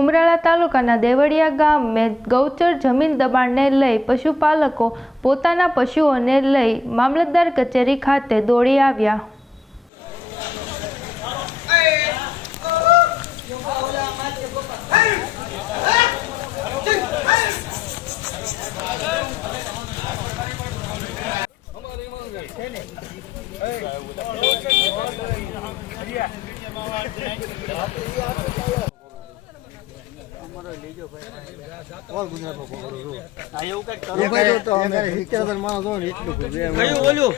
ઉમરાળા તાલુકાના દેવળિયા ગામે ગૌચર જમીન દબાણને લઈ પશુપાલકો પોતાના પશુઓને લઈ મામલતદાર કચેરી ખાતે દોડી આવ્યા. કયું ઓલું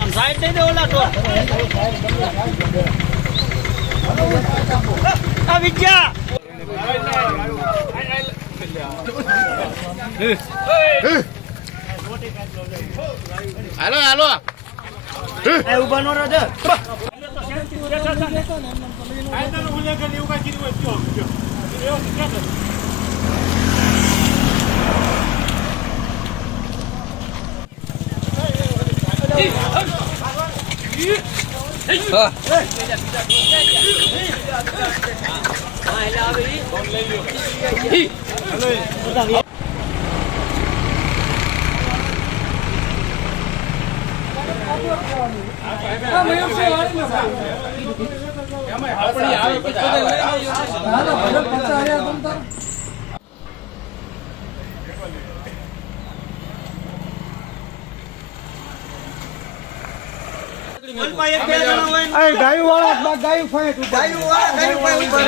આમ સાઈડ દઈ દે ઓલા તો આ વિદ્યા! હાલો હાલો ઊભા નો રાજા જા. ઓલપા એક બે જણા હોય ને ગાયું વાળા ગાયું ફાય તું ગાયું વાળા, ગાયું પાસે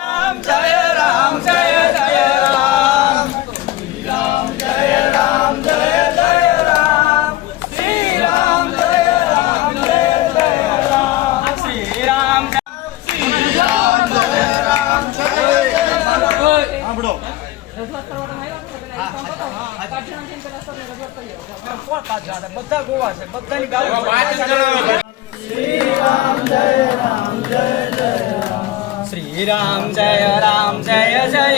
બધા ગોવા છે બધાની શ્રી રામ જય રામ જય જય